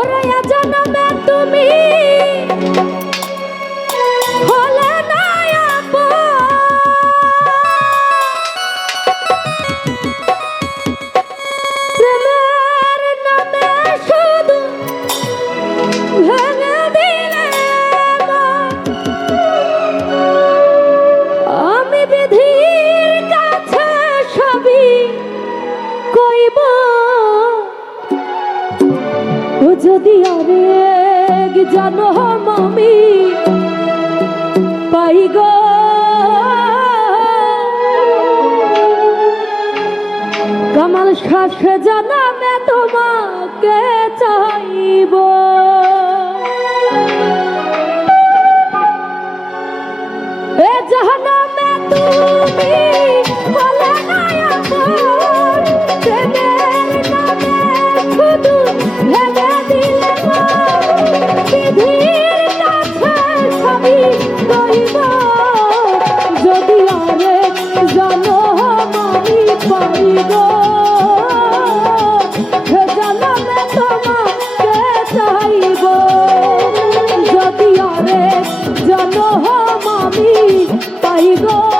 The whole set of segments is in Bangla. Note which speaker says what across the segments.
Speaker 1: ওরা জানাবে তুমি জানো মামি? পাই গো। কামাল শাস জানাবে তোমাকে মোহ মামি পাইগো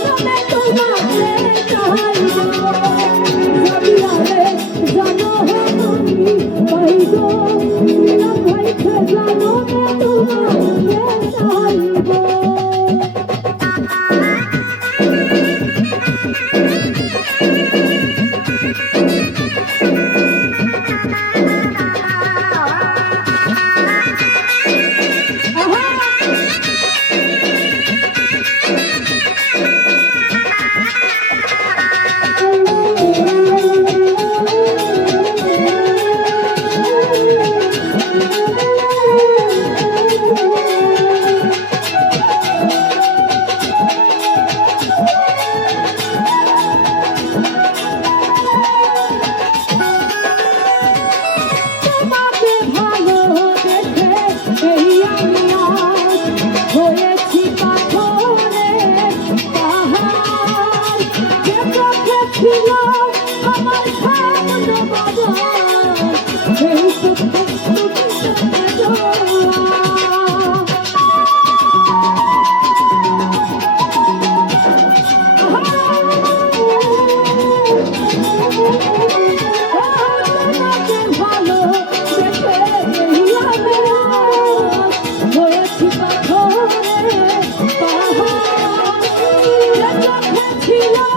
Speaker 1: Let's go, let's.